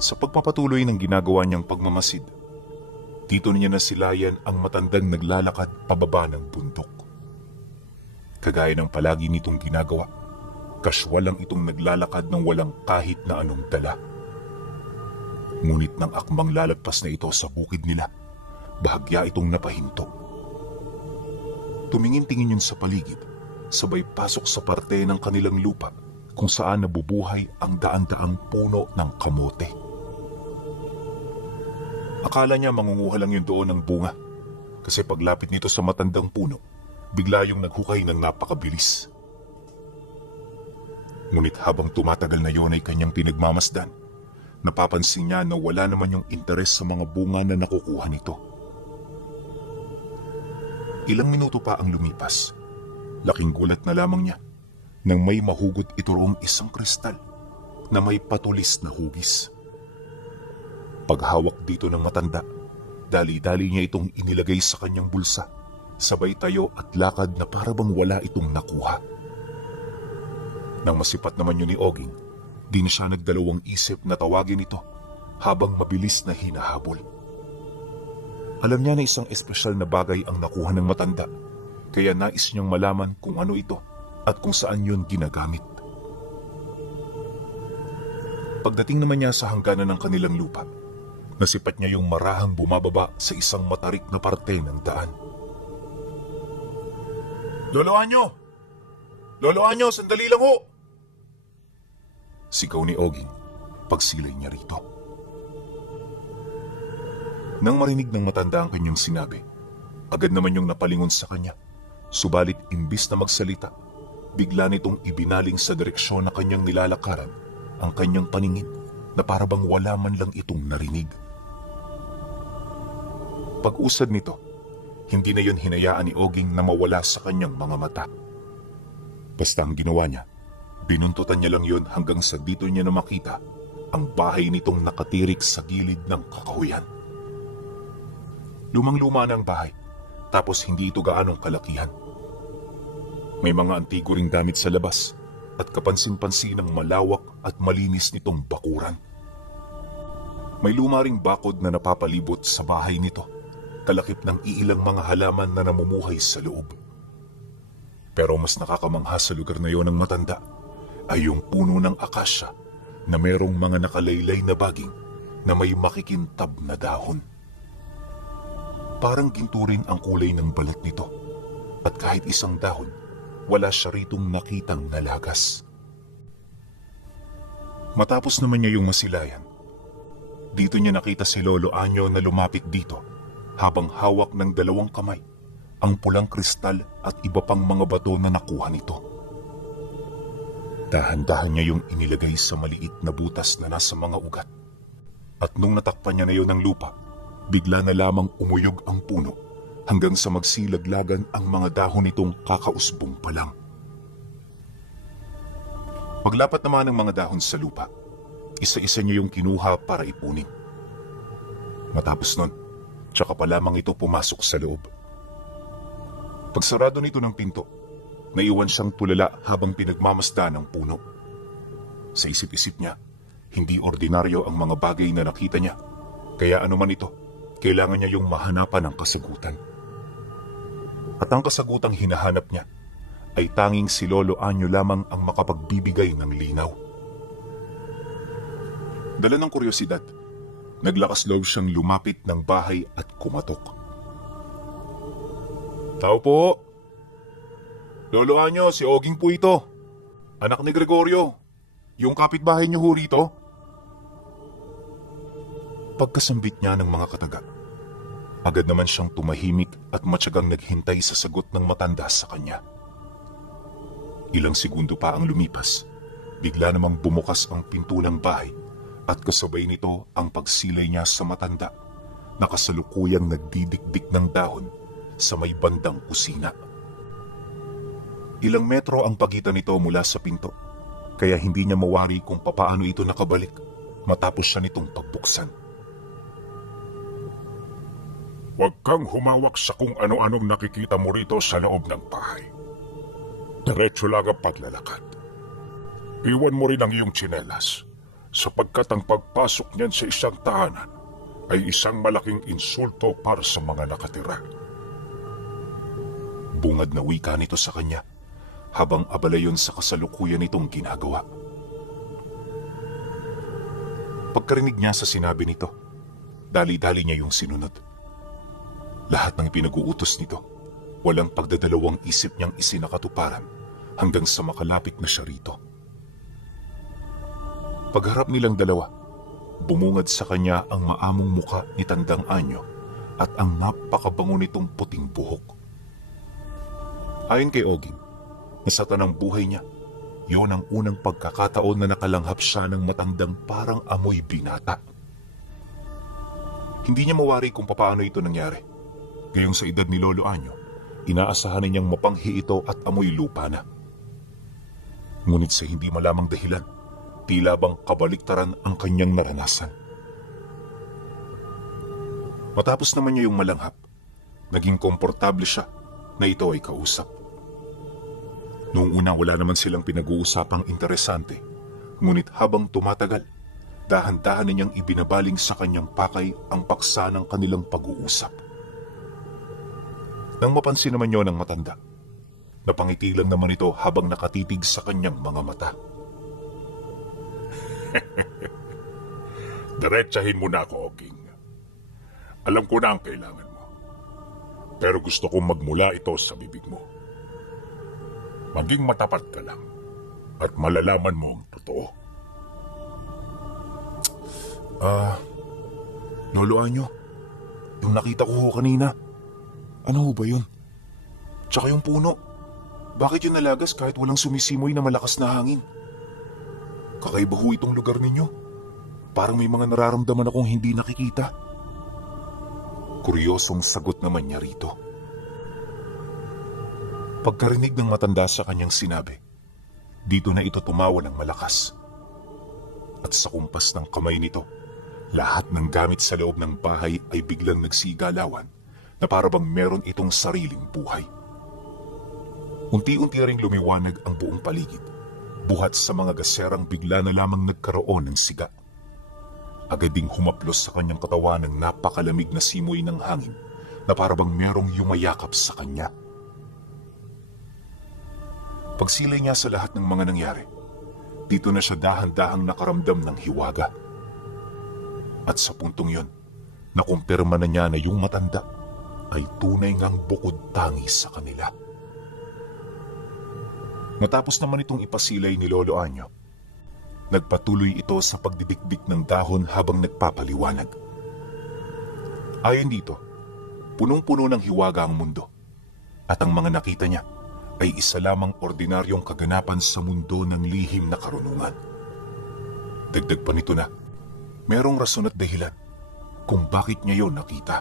Sa pagpapatuloy ng ginagawa niyang pagmamasid, dito niya nasilayan ang matandang naglalakad pababa ng bundok. Kagaya ng palagi nitong ginagawa, kaswal lang itong naglalakad ng walang kahit na anong dala. Ngunit nang akmang lalagpas na ito sa bukid nila, bahagya itong napahinto. Tumingin-tingin yun sa paligid, sabay pasok sa parte ng kanilang lupa kung saan nabubuhay ang daan-daang puno ng kamote. Akala niya mangunguha lang yun doon ng bunga, kasi paglapit nito sa matandang puno, bigla yung naghukay ng napakabilis. Ngunit habang tumatagal na yon ay kanyang pinagmamasdan, napapansin niya na wala naman yung interes sa mga bunga na nakukuha nito. Ilang minuto pa ang lumipas, laking gulat na lamang niya nang may mahugot ito roong isang kristal na may patulis na hugis. Paghawak dito ng matanda, dali-dali niya itong inilagay sa kanyang bulsa, sabay tayo at lakad na para bang wala itong nakuha. Nang masipat naman yun ni Oging, di na siya nagdalawang isip na tawagin ito habang mabilis na hinahabol. Alam niya na isang espesyal na bagay ang nakuha ng matanda, kaya nais niyang malaman kung ano ito at kung saan yun ginagamit. Pagdating naman niya sa hangganan ng kanilang lupa, nasipat niya yung marahang bumababa sa isang matarik na parte ng daan. "Lolo Anyo! Lolo Anyo, sandali lang ho!" Sigaw ni Oging pagsilay niya rito. Nang marinig ng matanda ang kanyang sinabi, agad naman yung napalingon sa kanya. Subalit imbis na magsalita, bigla nitong ibinaling sa direksyon na kanyang nilalakaran ang kanyang paningin na para bang wala man lang itong narinig. Pag-usad nito, hindi na yun hinayaan ni Oging na mawala sa kanyang mga mata. Basta ang ginawa niya, binuntutan niya lang yun hanggang sa dito niya na makita ang bahay nitong nakatirik sa gilid ng kakahuyan. Lumang-luma na ang bahay, tapos hindi ito gaanong kalakihan. May mga antigo ring damit sa labas at kapansin-pansin ang malawak at malinis nitong bakuran. May luma ring bakod na napapalibot sa bahay nito, kalakip ng iilang mga halaman na namumuhay sa loob. Pero mas nakakamangha sa lugar na yon ng matanda ay yung puno ng akasya na merong mga nakalaylay na baging na may makikintab na dahon. Parang ginto rin ang kulay ng balat nito at kahit isang dahon, wala siya ritong nakitang nalagas. Matapos naman niya yung masilayan, dito niya nakita si Lolo Anyo na lumapit dito habang hawak ng dalawang kamay ang pulang kristal at iba pang mga bato na nakuha nito. Dahan-dahan niya yung inilagay sa maliit na butas na nasa mga ugat. At nung natakpan niya na yun ng lupa, bigla na lamang umuyog ang puno hanggang sa magsilaglagan ang mga dahon nitong kakausbong pa lang. Paglapat naman ng mga dahon sa lupa, isa-isa niya yung kinuha para ipunin. Matapos nun, tsaka pa lamang ito pumasok sa loob. Pagsarado nito ng pinto, naiwan siyang tulala habang pinagmamasdan ng puno. Sa isip-isip niya, hindi ordinaryo ang mga bagay na nakita niya, kaya anuman ito, kailangan niya yung mahanapan ng kasagutan. At ang kasagutang hinahanap niya ay tanging si Lolo Anyo lamang ang makapagbibigay ng linaw. Dala ng kuryosidad, naglakas loob siyang lumapit ng bahay at kumatok. "Tao po! Lolo Anyo, si Oging po ito. Anak ni Gregorio. Yung kapitbahay niyo ho rito." Pagkasambit niya ng mga kataga, agad naman siyang tumahimik at matyagang naghintay sa sagot ng matanda sa kanya. Ilang segundo pa ang lumipas, bigla namang bumukas ang pinto ng bahay at kasabay nito ang pagsilay niya sa matanda na kasalukuyang nagdidikdik ng dahon sa may bandang kusina. Ilang metro ang pagitan nito mula sa pinto, kaya hindi niya mawari kung papaano ito nakabalik matapos siya nitong pagbuksan. Huwag kang humawak sa kung ano-anong nakikita mo rito sa loob ng bahay. Diretso lang ang paglalakad. Iwan mo rin ang iyong tsinelas sapagkat ang pagpasok niyan sa isang tahanan ay isang malaking insulto para sa mga nakatira. Bungad na wika nito sa kanya habang abala yon sa kasalukuyan nitong ginagawa. Pagkarinig niya sa sinabi nito, dali-dali niya yung sinunod. Lahat ng pinag-uutos nito, walang pagdadalawang isip niyang isinakatuparan hanggang sa makalapit na siya rito. Pagharap nilang dalawa, bumungad sa kanya ang maamong muka ni Tandang Anyo at ang napakabango nitong puting buhok. Ayon kay Oging, na sa tanang buhay niya, yon ang unang pagkakataon na nakalanghap siya ng matandang parang amoy binata. Hindi niya mawari kung papaano ito nangyari. Gayong sa edad ni Lolo Anyo, inaasahan niyang mapanghi ito at amoy lupa na. Ngunit sa hindi malamang dahilan, tila bang kabaliktaran ang kanyang naranasan. Matapos naman niya yung malanghap, naging komportable siya na ito ay kausap. Noong una wala naman silang pinag-uusapang interesante, ngunit habang tumatagal, dahan-dahan na niyang ibinabaling sa kanyang pakay ang paksa ng kanilang pag-uusap. Nang mapansin naman niyo ng matanda, napangiti lang naman ito habang nakatitig sa kanyang mga mata. Diretsahin mo na ako, Oging. Alam ko na ang kailangan mo. Pero gusto kong magmula ito sa bibig mo. Maging matapat ka lang at malalaman mo ang totoo. Lolo Anyo, yung nakita ko ho kanina, ano ho ba yun? Tsaka yung puno, bakit yun nalagas kahit walang sumisimoy na malakas na hangin? Kakaiba ho itong lugar ninyo. Parang may mga nararamdaman akong hindi nakikita. Kuryosong sagot naman niya rito. Pagkarinig ng matanda sa kanyang sinabi, dito na ito tumawa ng malakas. At sa kumpas ng kamay nito, lahat ng gamit sa loob ng bahay ay biglang nagsigalawan na para bang meron itong sariling buhay. Unti-unti ring lumiwanag ang buong paligid, buhat sa mga gaserang bigla na lamang nagkaroon ng siga. Agad ding humaplos sa kanyang katawan ng napakalamig na simoy ng hangin na para bang merong yumayakap sa kanya. Pagsilay niya sa lahat ng mga nangyari, dito na siya dahan-dahang nakaramdam ng hiwaga. At sa puntong yon, nakumpirma na niya na yung matanda ay tunay ngang bukod tangi sa kanila. Matapos naman itong ipasilay ni Lolo Anyo, nagpatuloy ito sa pagdidikdik ng dahon habang nagpapaliwanag. Ayon dito, punong-puno ng hiwaga ang mundo at ang mga nakita niya ay isa lamang ordinaryong kaganapan sa mundo ng lihim na karunungan. Dagdag pa nito na, merong rason at dahilan kung bakit niya yon nakita.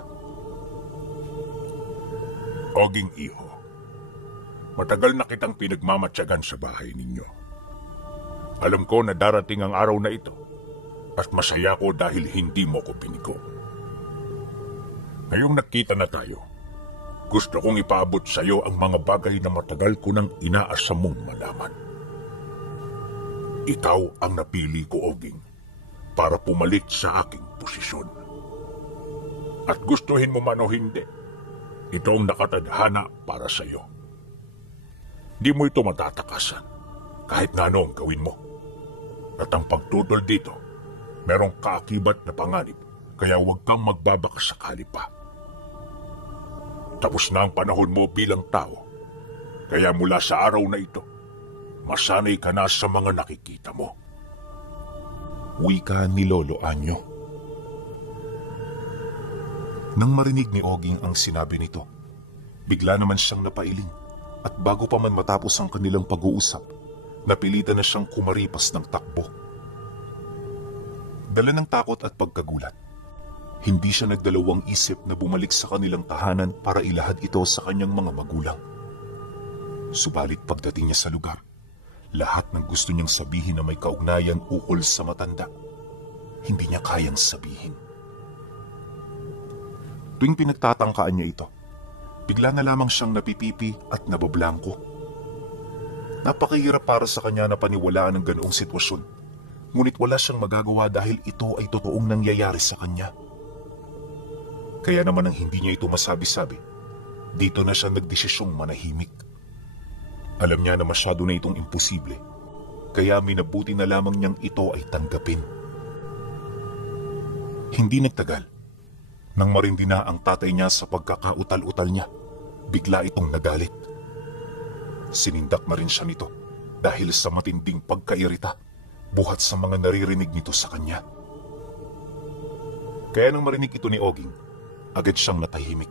Oging iho, matagal na kitang pinagmamatyagan sa bahay ninyo. Alam ko na darating ang araw na ito at masaya ko dahil hindi mo ko piniko. Ngayong nakita na tayo, gusto kong ipaabot sa iyo ang mga bagay na matagal ko nang inaasam mong malaman. Ikaw ang napili ko, Oging, para pumalit sa aking posisyon. At gustuhin mo man o hindi, ito ang nakatadhana para sa iyo. Di mo ito matatakasan kahit na ano ang gawin mo. At ang pagtutol dito, merong kaakibat na panganib, kaya huwag kang magbabakasakali pa. Tapos na ang panahon mo bilang tao, kaya mula sa araw na ito, masanay ka na sa mga nakikita mo. Wika ni Lolo Anyo. Nang marinig ni Oging ang sinabi nito, bigla naman siyang napailing at bago pa man matapos ang kanilang pag-uusap, napilitan na siyang kumaripas ng takbo. Dala ng takot at pagkagulat, hindi siya nagdalawang isip na bumalik sa kanilang tahanan para ilahad ito sa kanyang mga magulang. Subalit pagdating niya sa lugar, lahat ng gusto niyang sabihin na may kaugnayan ukol sa matanda, hindi niya kayang sabihin. Tuwing pinagtatangkaan niya ito, bigla na lamang siyang napipipi at nabablangko. Napakahirap para sa kanya na paniwalaan ang ganoong sitwasyon, Ngunit wala siyang magagawa dahil ito ay totoong nangyayari sa kanya. Kaya naman ang hindi niya ito masabi-sabi, dito na siya nagdesisyong manahimik. Alam niya na masyado na itong imposible, kaya minabuti na lamang niyang ito ay tanggapin. Hindi nagtagal. Nang marindi na ang tatay niya sa pagkakautal-utal niya, bigla itong nagalit. Sinindak na rin siya nito dahil sa matinding pagkairita buhat sa mga naririnig nito sa kanya. Kaya nang marinig ito ni Oging, agad siyang natahimik.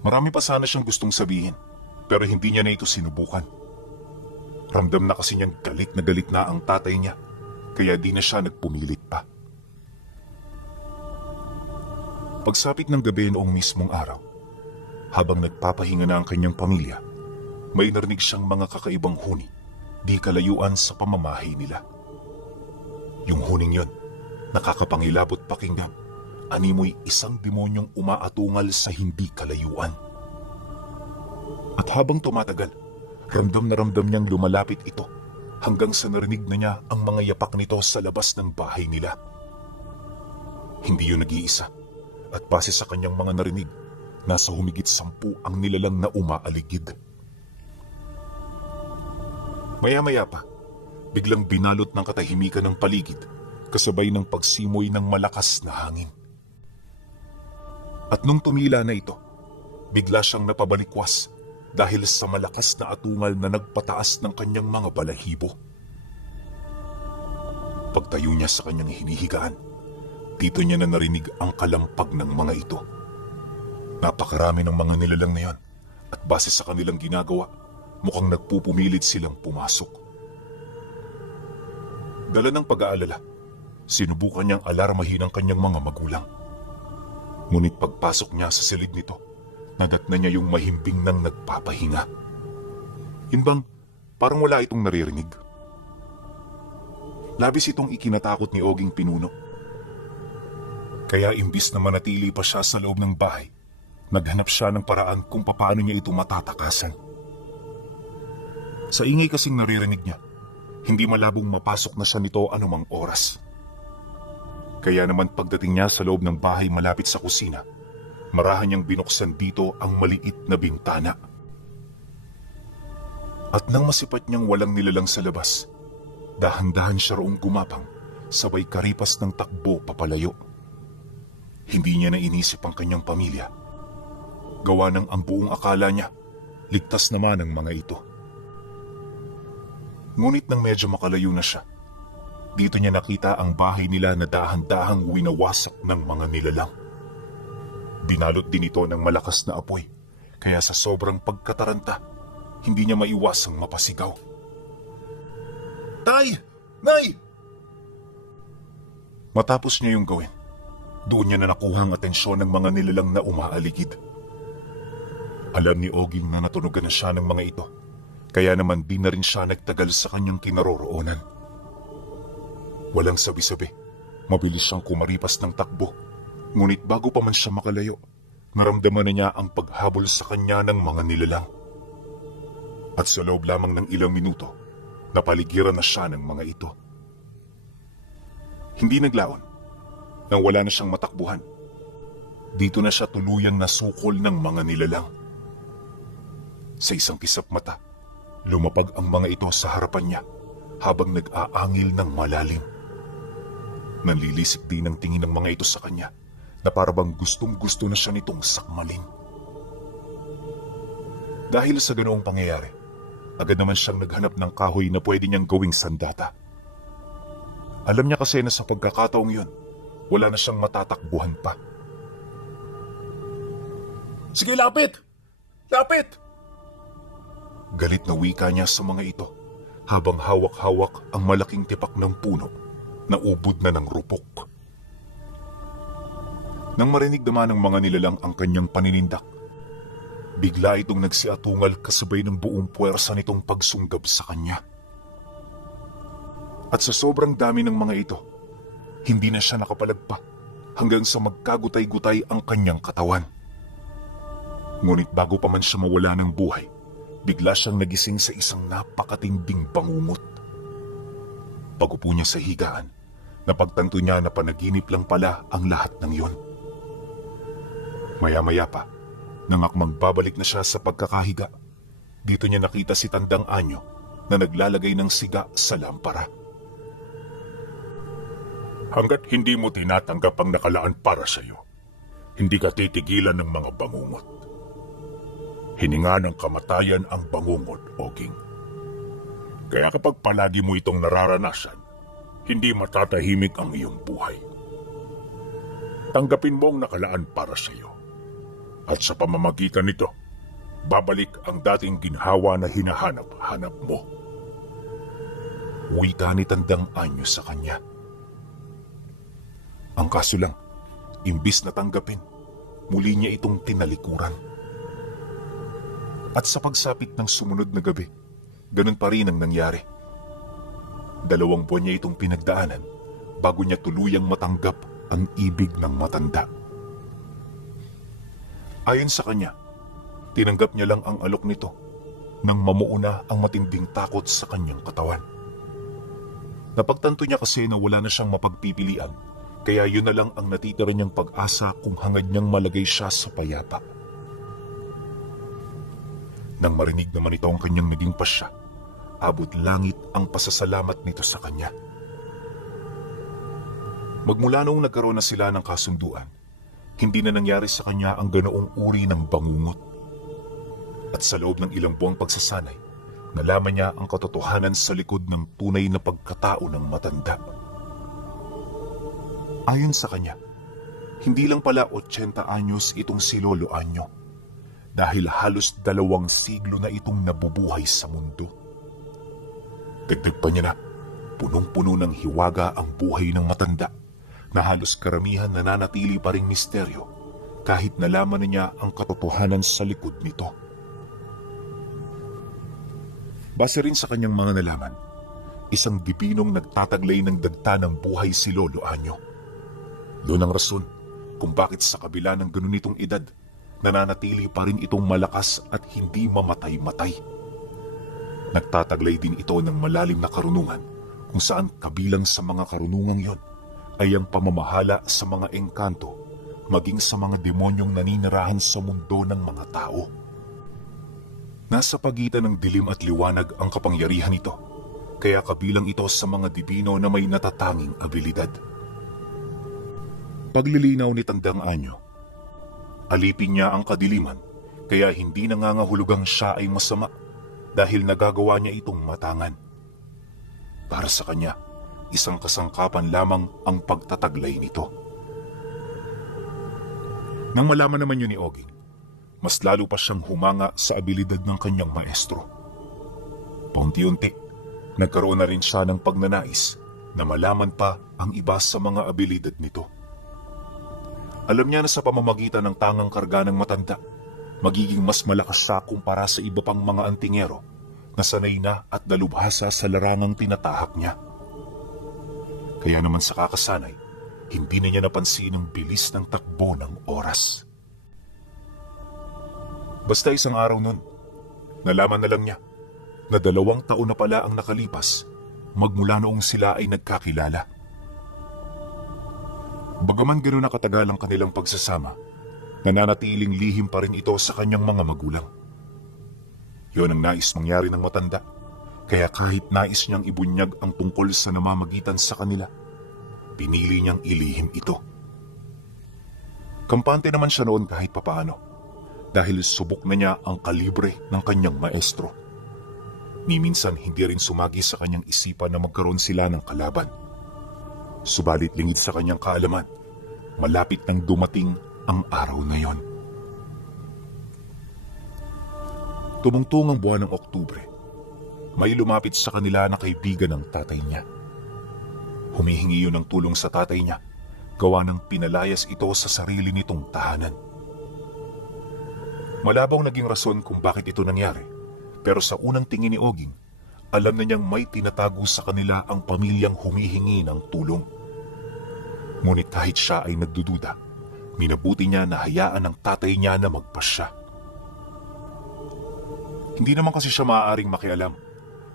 Marami pa sana siyang gustong sabihin, pero hindi niya na ito sinubukan. Ramdam na kasi niyang galit na ang tatay niya, kaya di na siya nagpumilit pa. Pagsapit ng gabi noong mismong araw, habang nagpapahinga na ang kanyang pamilya, may narinig siyang mga kakaibang huni, di kalayuan sa pamamahay nila. Yung huning yon, nakakapangilabot pakinggan, animoy isang demonyong umaatungal sa hindi kalayuan. At habang tumatagal, ramdam na ramdam niyang lumalapit ito hanggang sa narinig na niya ang mga yapak nito sa labas ng bahay nila. Hindi yun nag-iisa, at base sa kanyang mga narinig, nasa humigit 10 ang nilalang na umaaligid. Maya-maya pa, biglang binalot ng katahimikan ng paligid kasabay ng pagsimoy ng malakas na hangin. At nung tumila na ito, bigla siyang napabalikwas dahil sa malakas na atungal na nagpataas ng kanyang mga balahibo. Pagtayo niya sa kanyang hinihigaan, dito niya na narinig ang kalampag ng mga ito. Napakarami ng mga nilalang na yan at base sa kanilang ginagawa, mukhang nagpupumilit silang pumasok. Dala ng pag-aalala, sinubukan niyang alarmahin ang kanyang mga magulang. Ngunit pagpasok niya sa silid nito, nadatna niya yung mahimbing ng nagpapahinga. Yun bang parang wala itong naririnig? Labis itong ikinatakot ni Oging Pinuno. Kaya imbis na manatili pa siya sa loob ng bahay, naghanap siya ng paraan kung paano niya ito matatakasan. Sa ingay kasing naririnig niya, hindi malabong mapasok na siya nito anumang oras. Kaya naman pagdating niya sa loob ng bahay malapit sa kusina, marahan niyang binuksan dito ang maliit na bintana. At nang masipat niyang walang nilalang sa labas, dahan-dahan siya roong gumapang, sabay karipas ng takbo papalayo. Hindi niya na inisip ang kanyang pamilya. Gawa ng ang buong akala niya, ligtas naman ang mga ito. Ngunit nang medyo makalayo na siya, dito niya nakita ang bahay nila na dahan-dahang winawasak ng mga nilalang. Binalot din ito ng malakas na apoy, kaya sa sobrang pagkataranta, hindi niya maiwasang mapasigaw. Tay! Nay! Matapos niya yung gawin, doon niya na nakuha ang atensyon ng mga nilalang na umaaligid. Alam ni Oging na natunugan na siya ng mga ito, kaya naman di na rin siya nagtagal sa kanyang kinaroroonan. Walang sabi-sabi, mabilis siyang kumaripas ng takbo, ngunit bago pa man siya makalayo, naramdaman na niya ang paghabol sa kanya ng mga nilalang. At sa loob lamang ng ilang minuto, napaligiran na siya ng mga ito. Hindi naglaon, nang wala na siyang matakbuhan. Dito na siya tuluyang nasukol ng mga nilalang. Sa isang kisap mata, lumapag ang mga ito sa harapan niya habang nag-aangil ng malalim. Nanlilisik din ang tingin ng mga ito sa kanya na parabang gustong-gusto na siya nitong sakmalin. Dahil sa ganoong pangyayari, agad naman siyang naghanap ng kahoy na pwede niyang gawing sandata. Alam niya kasi na sa pagkakataong yun, wala na siyang matatakbuhan pa. Sige, lapit! Lapit! Galit na wika niya sa mga ito habang hawak-hawak ang malaking tipak ng puno na ubod na ng rupok. Nang marinig naman ng mga nilalang ang kanyang paninindak, bigla itong nagsiatungal kasabay ng buong puwersa nitong pagsunggab sa kanya. At sa sobrang dami ng mga ito, hindi na siya nakapalagpa hanggang sa magkagutay-gutay ang kanyang katawan. Ngunit bago pa man siya mawala ng buhay, bigla siyang nagising sa isang napakatinding bangungot. Pag-upo niya sa higaan, napagtanto niya na panaginip lang pala ang lahat ng yon. Maya-maya pa, nang akmang babalik na siya sa pagkakahiga, dito niya nakita si Tandang Anyo na naglalagay ng siga sa lampara. Hanggat hindi mo tinatanggap ang nakalaan para sa iyo, hindi ka titigilan ng mga bangungot. Hininga ng kamatayan ang bangungot, Oging. Kaya kapag palagi mo itong nararanasan, hindi matatahimik ang iyong buhay. Tanggapin mo ang nakalaan para sa iyo. At sa pamamagitan nito, babalik ang dating ginhawa na hinahanap-hanap mo. Wika ni Tandang Anyo sa kanya. Ang kaso lang, imbis na tanggapin, muli niya itong tinalikuran. At sa pagsapit ng sumunod na gabi, ganun pa rin ang nangyari. 2 buwan niya itong pinagdaanan bago niya tuluyang matanggap ang ibig ng matanda. Ayon sa kanya, tinanggap niya lang ang alok nito nang mamuuna ang matinding takot sa kanyang katawan. Napagtanto niya kasi na wala na siyang mapagpipilian, kaya yun na lang ang natitira niyang pag-asa kung hangad niyang malagay siya sa payapa. Nang marinig naman ito ang kanyang naging pasya, abot langit ang pasasalamat nito sa kanya. Magmula noong nagkaroon na sila ng kasunduan, hindi na nangyari sa kanya ang ganoong uri ng bangungot. At sa loob ng ilang buwang pagsasanay, nalaman niya ang katotohanan sa likod ng tunay na pagkatao ng matanda. Ayon sa kanya, hindi lang pala 80 anyos itong si Lolo Anyo, dahil halos 2 siglo na itong nabubuhay sa mundo. Dagdag pa niya na, punong-puno ng hiwaga ang buhay ng matanda, na halos karamihan nananatili pa ring misteryo kahit nalaman na niya ang katotohanan sa likod nito. Base rin sa kanyang mga nalaman, isang dibinong nagtataglay ng dagta ng buhay si Lolo Anyo. Doon ang rason kung bakit sa kabila ng ganunitong edad, nananatili pa rin itong malakas at hindi mamatay-matay. Nagtataglay din ito ng malalim na karunungan kung saan kabilang sa mga karunungang yon ay ang pamamahala sa mga engkanto maging sa mga demonyong naninirahan sa mundo ng mga tao. Nasa pagitan ng dilim at liwanag ang kapangyarihan nito, kaya kabilang ito sa mga dibino na may natatanging abilidad. Paglilinaw ni Tandang Anyo, alipin niya ang kadiliman, kaya hindi nangangahulugang siya ay masama dahil nagagawa niya itong matangan. Para sa kanya, isang kasangkapan lamang ang pagtataglay nito. Nang malaman naman yun ni Oging, mas lalo pa siyang humanga sa abilidad ng kanyang maestro. Paunti-unti, nagkaroon na rin siya ng pagnanais na malaman pa ang iba sa mga abilidad nito. Alam niya na sa pamamagitan ng tangang karga ng matanda, magiging mas malakas siya kumpara sa iba pang mga antingero na sanay na at dalubhasa sa larangang tinatahak niya. Kaya naman sa kakasanay, hindi na niya napansin ang bilis ng takbo ng oras. Basta isang araw nun, nalaman na lang niya na 2 taon na pala ang nakalipas magmula noong sila ay nagkakilala. Bagaman gano'n na katagal ang kanilang pagsasama, nananatiling lihim pa rin ito sa kanyang mga magulang. Yon ang nais mangyari ng matanda, kaya kahit nais niyang ibunyag ang tungkol sa namamagitan sa kanila, pinili niyang ilihim ito. Kampante naman siya noon kahit papaano, dahil subok na niya ang kalibre ng kanyang maestro. Ni minsan hindi rin sumagi sa kanyang isipan na magkaroon sila ng kalaban. Subalit lingid sa kanyang kaalaman, malapit nang dumating ang araw na yon. Tumungtong ang buwan ng Oktubre, may lumapit sa kanila na kaibigan ng tatay niya. Humihingi yun ng tulong sa tatay niya, gawa ng pinalayas ito sa sarili nitong tahanan. Malabong naging rason kung bakit ito nangyari, pero sa unang tingin ni Oging, alam na niyang may tinatago sa kanila ang pamilyang humihingi ng tulong. Ngunit kahit siya ay nagdududa, minabuti niya na hayaan ng tatay niya na magpasya. Hindi naman kasi siya maaaring makialam,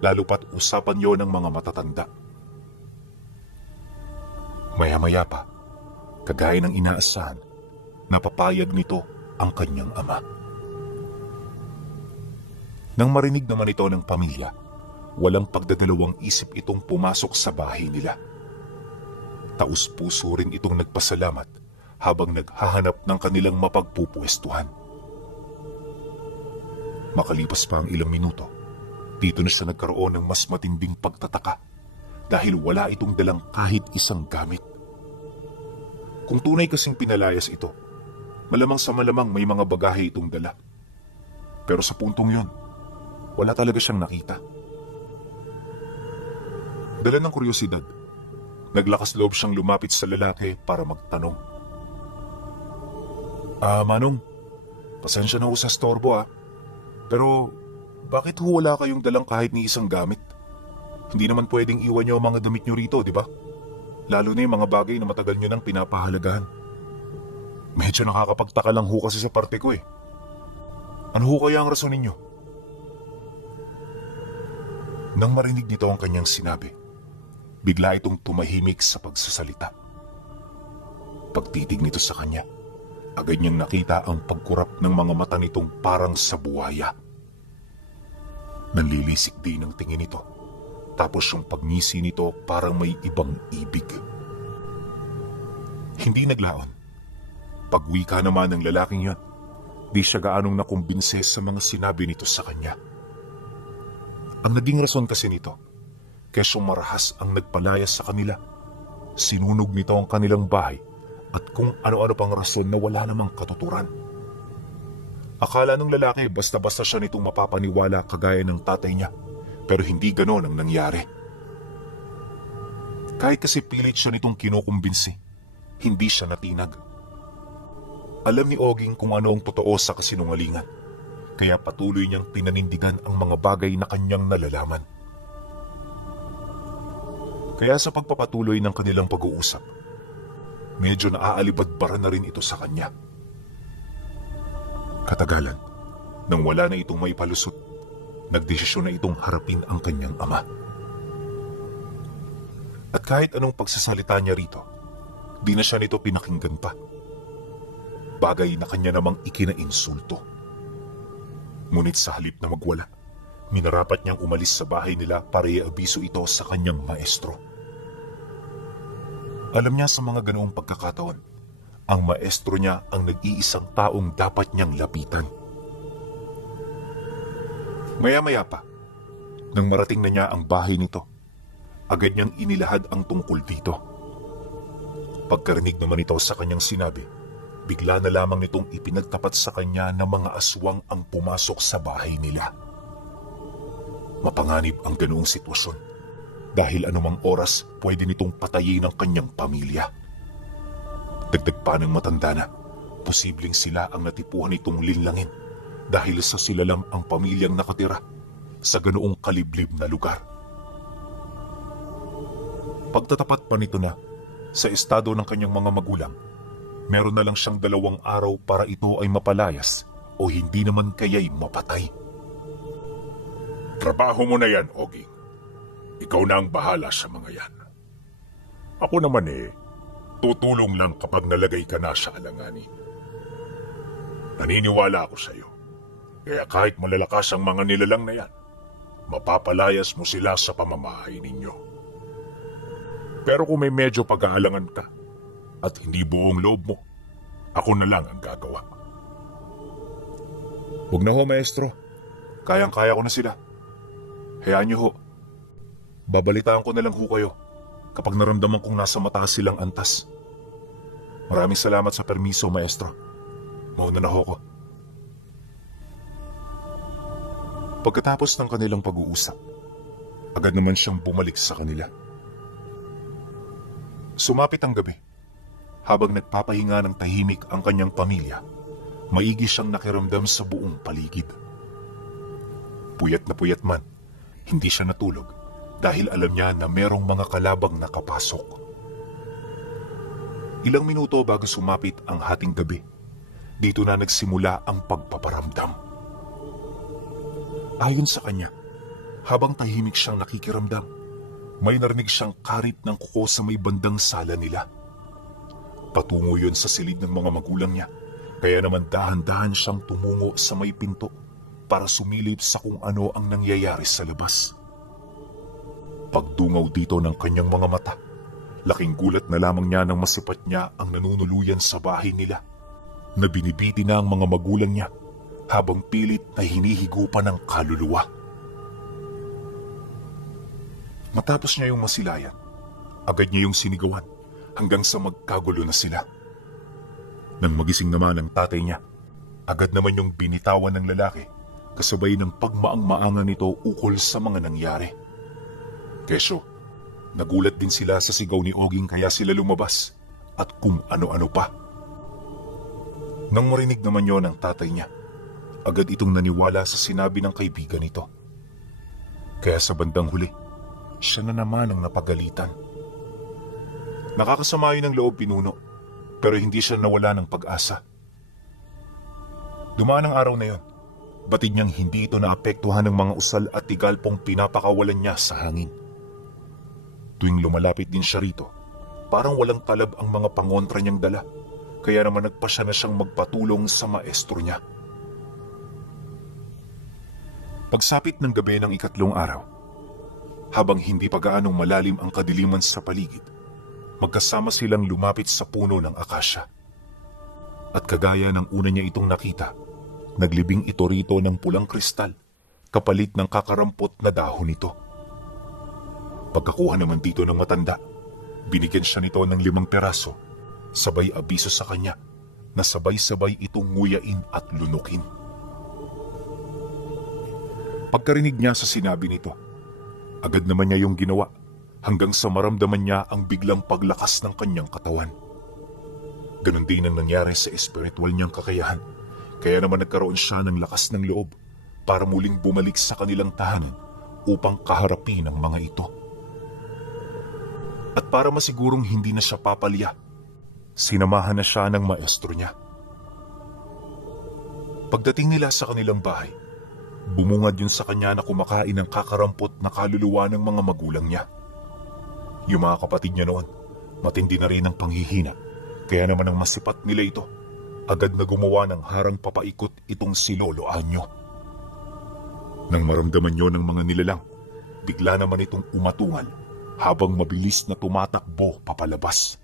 lalo pat usapan yon ng mga matatanda. Maya-maya pa, kagaya ng inaasahan, napapayag nito ang kanyang ama. Nang marinig naman ito ng pamilya, walang pagdadalawang isip itong pumasok sa bahay nila. Taus-puso rin itong nagpasalamat habang naghahanap ng kanilang mapagpupwestuhan. Makalipas pa ang ilang minuto, dito na siya nagkaroon ng mas matinding pagtataka dahil wala itong dalang kahit isang gamit. Kung tunay kasing pinalayas ito, malamang sa malamang may mga bagahe itong dala. Pero sa puntong yon, wala talaga siyang nakita. Dala ng kuryosidad, naglakas loob siyang lumapit sa lalaki para magtanong. Manong, pasensya na ho sa storbo pero bakit ho wala kayong dalang kahit ni isang gamit? Hindi naman pwedeng iwan niyo ang mga damit niyo rito, di ba? Lalo na yung mga bagay na matagal niyo nang pinapahalagahan. Medyo nakakapagtaka lang ho kasi sa parte ko eh. Ano ho kaya ang rason ninyo? Nang marinig nito ang kanyang sinabi, bigla itong tumahimik sa pagsasalita. Pagtitig nito sa kanya, agad niyang nakita ang pagkurap ng mga mata nitong parang sa buhaya. Nanlilisik din ang tingin nito, tapos yung pagngisi nito parang may ibang ibig. Hindi naglaon. Pagwika naman ng lalaking yon, di siya gaanong nakumbinse sa mga sinabi nito sa kanya. Ang naging rason kasi nito, kesyo marahas ang nagpalayas sa kanila, sinunog nito ang kanilang bahay at kung ano-ano pang rason na wala namang katuturan. Akala ng lalaki basta-basta siya nitong mapapaniwala kagaya ng tatay niya, pero hindi ganon ang nangyari. Kahit kasi pilit siya nitong kinukumbinsi, hindi siya natinag. Alam ni Oging kung ano ang totoo sa kasinungalingan, kaya patuloy niyang pinanindigan ang mga bagay na kanyang nalalaman. Kaya sa pagpapatuloy ng kanilang pag-uusap, medyo naaalibadbara na rin ito sa kanya. Katagalan, nang wala na itong may palusot, nagdesisyon na itong harapin ang kanyang ama. At kahit anong pagsasalita niya rito, di na siya nito pinakinggan pa. Bagay na kanya namang ikinainsulto. Ngunit sa halip na magwala, minarapat niyang umalis sa bahay nila para i-abiso ito sa kanyang maestro. Alam niya sa mga ganoong pagkakataon, ang maestro niya ang nag-iisang taong dapat niyang lapitan. Maya-maya pa, nang marating na niya ang bahay nito, agad niyang inilahad ang tungkol dito. Pagkarinig naman ito sa kanyang sinabi, bigla na lamang nitong ipinagtapat sa kanya na mga aswang ang pumasok sa bahay nila. Mapanganib ang ganoong sitwasyon dahil anumang oras pwede nitong patayin ang kanyang pamilya. Dagdag pa ng matanda na, posibleng sila ang natipuhan nitong linlangin dahil sa silalam ang pamilyang nakatira sa ganoong kaliblib na lugar. Pagtatapat pa nito na, sa estado ng kanyang mga magulang, meron na lang siyang 2 araw para ito ay mapalayas o hindi naman kaya'y mapatay. Trabaho mo na yan, Oging. Ikaw na ang bahala sa mga yan. Ako naman tutulong lang kapag nalagay ka na sa alanganin. Naniniwala ako sa iyo. Kaya kahit malalakas ang mga nilalang na yan, mapapalayas mo sila sa pamamahay ninyo. Pero kung may medyo pag-aalangan ka at hindi buong loob mo, ako na lang ang gagawa. Huwag na ho, maestro. Kayang-kaya ko na sila. Hayaan niyo ho. Babalitaan ko na lang ho kayo kapag naramdaman kong nasa mataas silang antas. Maraming salamat sa permiso, maestro. Mauna na ho ko. Pagkatapos ng kanilang pag-uusap, agad naman siyang bumalik sa kanila. Sumapit ang gabi. Habang nagpapahinga ng tahimik ang kanyang pamilya, maigi siyang nakiramdam sa buong paligid. Puyat na puyat man, hindi siya natulog dahil alam niya na merong mga kalabang nakapasok. Ilang minuto bago sumapit ang hating gabi, dito na nagsimula ang pagpaparamdam. Ayon sa kanya, habang tahimik siyang nakikiramdam, may narinig siyang karit ng kuko sa may bandang sala nila. Patungo yun sa silid ng mga magulang niya, kaya naman dahan-dahan siyang tumungo sa may pinto para sumilip sa kung ano ang nangyayari sa labas. Pagdungaw dito ng kanyang mga mata, laking gulat na lamang niya nang masipat niya ang nanunuluyan sa bahay nila, na binibiti na ang mga magulang niya habang pilit na hinihigupan ng kaluluwa. Matapos niya yung masilayan, agad niya yung sinigawan hanggang sa magkagulo na sila. Nang magising naman ang tatay niya, agad naman yung binitawan ng lalaki kasabay ng pagmaang-maangan nito ukol sa mga nangyari. Kesyo, nagulat din sila sa sigaw ni Oging kaya sila lumabas at kung ano-ano pa. Nang marinig naman yon ng tatay niya, agad itong naniwala sa sinabi ng kaibigan nito. Kaya sa bandang huli, siya na naman ang napagalitan. Nakakasama yun ng loob pinuno, pero hindi siya nawala ng pag-asa. Dumaan ang araw na yon, batid niyang hindi ito naapektuhan ng mga usal at tigalpong pinapakawalan niya sa hangin. Tuwing lumalapit din siya rito, parang walang talab ang mga pangontra niyang dala, kaya naman nagpasya na siyang magpatulong sa maestro niya. Pagsapit ng gabi ng 3 araw, habang hindi pa gaanong malalim ang kadiliman sa paligid, magkasama silang lumapit sa puno ng akasya. At kagaya ng una niya itong nakita, naglibing ito rito ng pulang kristal, kapalit ng kakarampot na dahon nito. Pagkakuha naman dito ng matanda, binigyan siya nito ng 5 peraso, sabay abiso sa kanya na sabay-sabay itong nguyain at lunukin. Pagkarinig niya sa sinabi nito, agad naman niya yung ginawa hanggang sa maramdaman niya ang biglang paglakas ng kanyang katawan. Ganon din ang nangyari sa espiritual niyang kakayahan, kaya naman nagkaroon siya ng lakas ng loob para muling bumalik sa kanilang tahanan upang kaharapin ang mga ito. At para masigurong hindi na siya papalya, sinamahan na siya ng maestro niya. Pagdating nila sa kanilang bahay, bumungad yun sa kanya na kumakain ng kakarampot na kaluluwa ng mga magulang niya. Yung mga kapatid niya noon, matindi na rin ang panghihina, kaya naman ang masipat nila ito, agad na gumawa ng harang papaikot itong si Lolo Anyo. Nang maramdaman yun ng mga nilalang, bigla naman itong umatungal habang mabilis na tumatakbo papalabas.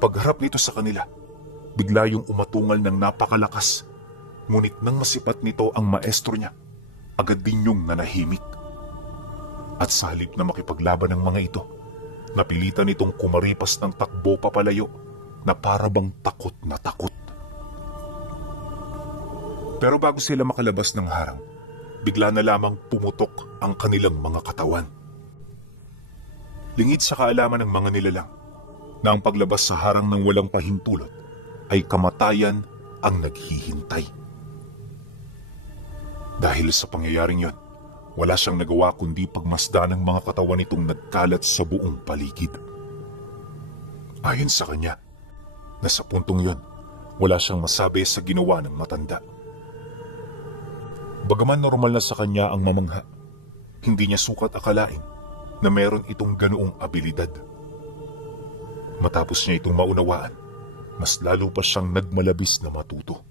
Pagharap nito sa kanila, bigla yung umatungal ng napakalakas. Ngunit nang masipat nito ang maestro niya, agad din yung nanahimik. At sa halip na makipaglaban ng mga ito, napilitan itong kumaripas ng takbo papalayo na parabang takot na takot. Pero bago sila makalabas ng harang, bigla na lamang pumutok ang kanilang mga katawan. Lingid sa kaalaman ng mga nilalang na ang paglabas sa harang ng walang pahintulot ay kamatayan ang naghihintay. Dahil sa pangyayaring yon, wala siyang nagawa kundi pagmasdan ng mga katawan nitong nagkalat sa buong paligid. Ayon sa kanya, na sa puntong yon, wala siyang masabi sa ginawa ng matanda. Bagaman normal na sa kanya ang mamangha, hindi niya sukat akalain na meron itong ganoong abilidad. Matapos niya itong maunawaan, mas lalo pa siyang nagmalabis na matuto.